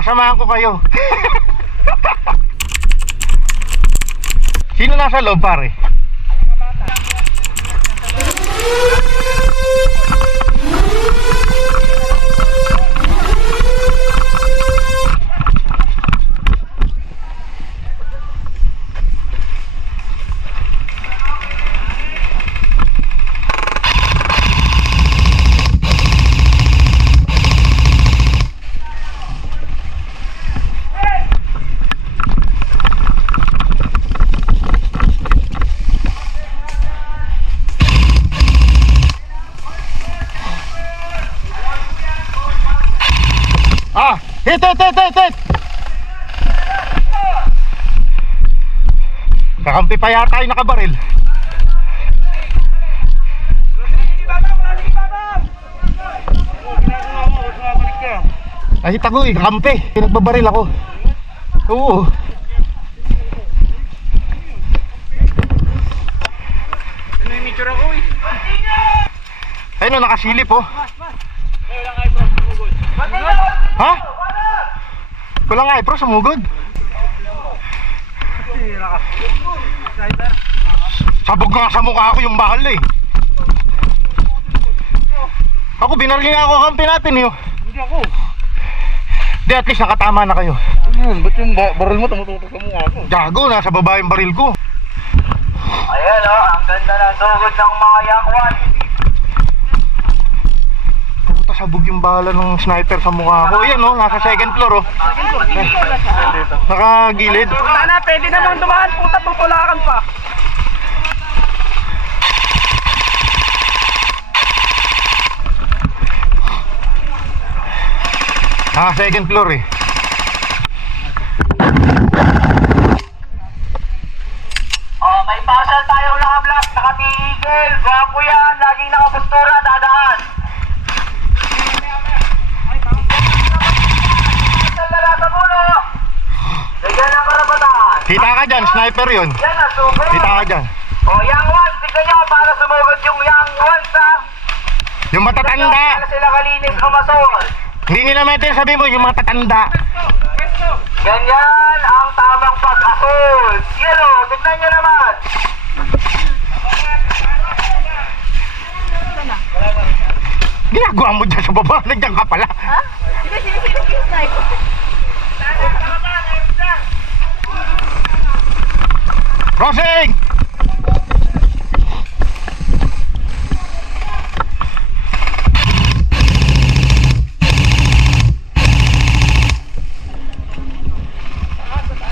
Sasamahan ko kayo. Sino nasa loob, pare? Hit! Kakampi pa yata yung nakabaril. Nakita ko eh, kakampi. Nagbabaril ako. Oo. Ano yung picture ako eh? Ayun o, nakasilip oh. Ha? Wala nga bro, sumugod. Sabog nga sa mukha ako yung bahal eh. Ako, binaril nga ako kampi natin eh. Hindi ako. Di, at least nakatama na kayo. Ba't yung baril mo tumututok sa mukha ko? Gago, nasa baba yung baril ko. Ayan o, ang ganda na sugod ng mga young ones. Puta, sabog yung bala ng sniper sa mukha ko. Ayan oh, nasa second floor oh. Nakagilid. Punta na, pwede naman dumaan. Puta, tutulakan pa. Second floor eh. Oh, may parcel tayong lablab, nakatigil. Gwapo yan, laging nakapustura, dadaan. Sandala sa puno. Bigyan ng karapatan. Kita ka dyan, sniper yun. Yan na, sugod. Kita ka dyan. Oh, young ones, tignan nyo para sumugod yung young ones ha. Yung matatanda. Para sila kalinis umasol. Hindi nila natin sabi mo yung matatanda. Ganyan ang tamang pag-asol. Yan o, tignan nyo naman. Ginagawa mo dyan sa baba. Nandiyan ka pala. Ha? Sino yung sniper? Crossing!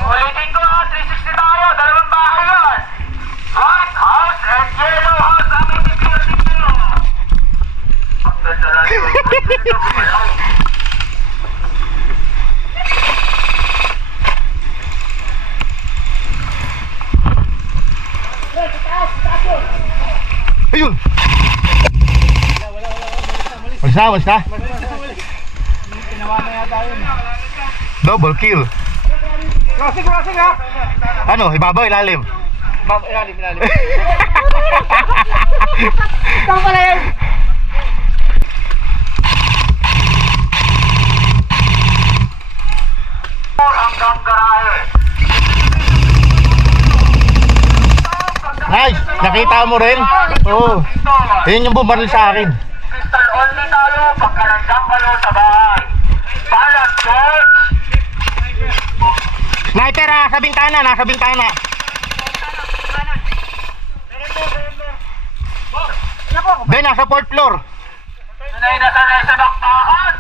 Ulitin ko ha, 360 tayo, dalawang bahay yan. White house and yellow house ang itipinasin nyo. Ang ganda na yun. Ayun! Walis na. Ginawa na yata yun. Double kill. Crossing ha! Ano, ibabaw, ilalim. Ilalim. Saan pala yun? Hanggang garahe. Nice! Nakita mo rin? Oo. Yun yung bumaril sa akin. Pistol only tayo pagka nandiyan ka lang sa bahay. Balance, George! Sniper ah, nasa bintana. Ben, nasa 4th floor. Sanay na sanay sa bakbakan.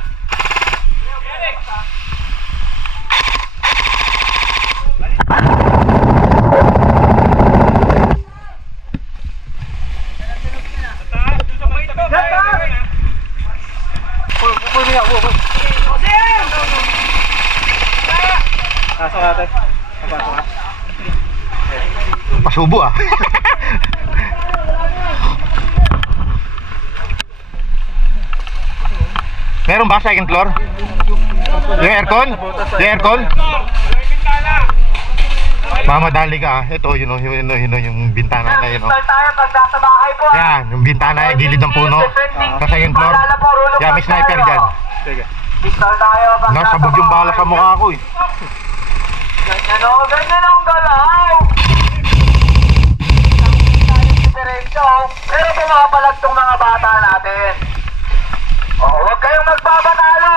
Pasok natin. Pasubo ah. Meron ba second floor? Yung aircon? Yung aircon? Mamadali ka ah. Ito, yung bintana na yun. Pistol tayo pag nasa bahay po. Yan, yung bintana yung gilid ng puno. Sa second floor. Yan, may sniper dyan. Sige. Pistol tayo. Pag Nasabog yung bala sa mukha ko eh. Ganyan o, ganyan ang galaw. Diretso. Pero pumapalag tong mga bata natin. Huwag kayong magpapatalo.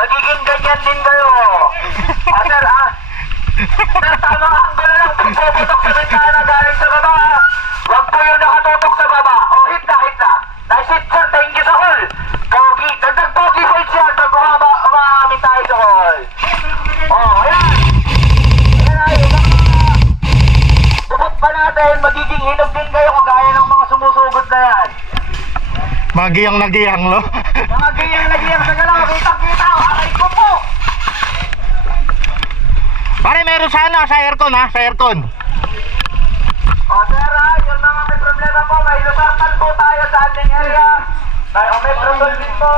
Magiging ganyan din kayo. Sir, Sir, tama ang gala lang. Pagpuputok sa bintana galing sa baba. Huwag po yung nakatutok sa baba. Hit na, hit na. Nice hit, sir. Thank you sa call. Pogi. Dagdag pogi points yan. Pag umamin tayo sa call. Ayan. Ayan na, yung mga bubot pa natin. Magiging hinog din kayo kagaya ng mga sumusugod na yan. Magiyang nagiyang, no? Mga gayang sa galaw. Kitang-kita. Aray ko po. Pare, meron sana sa aircon ha, sa aircon. Sir, yung mga may problema po, may lusartan po tayo sa ating area. May problem din po.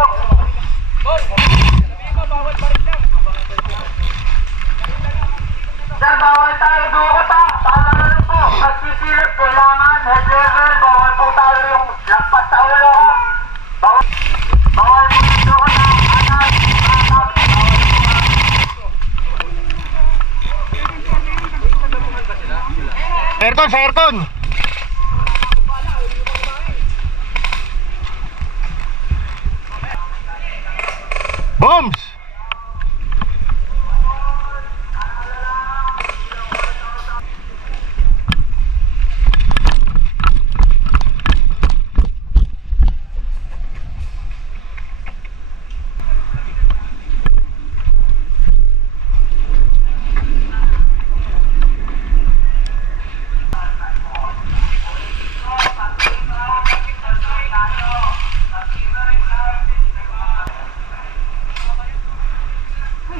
Sir, bawal tayo dukot ha. Tama na rin po. Pagsisilip, kailangan, head level, bawal po tayo yung lampas sa ulo ha. Bawal po yung dukot ha. Aircon, sa aircon. Bombs!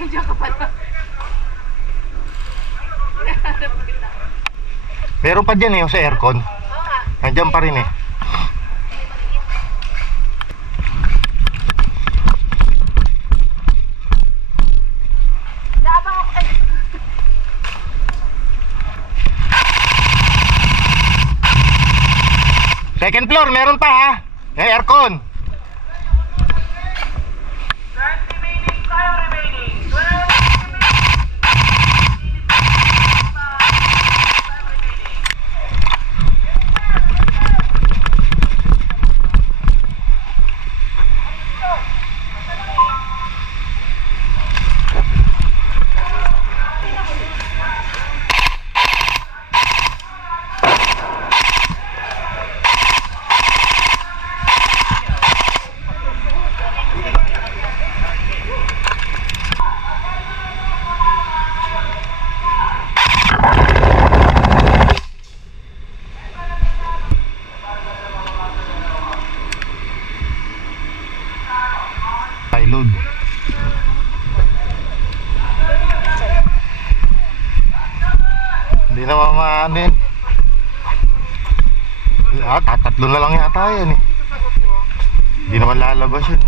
Diyan ka pala. Meron pa dyan eh, sa aircon. Oo nga. Nandiyan pa rin eh. Naabang ako. Ay, Second floor, meron pa ha. Aircon. 20 minutes tayo remaining. 5 load. Hindi na mamaanin. Tatatlo na lang yata yan eh. Hindi naman lalabas yun.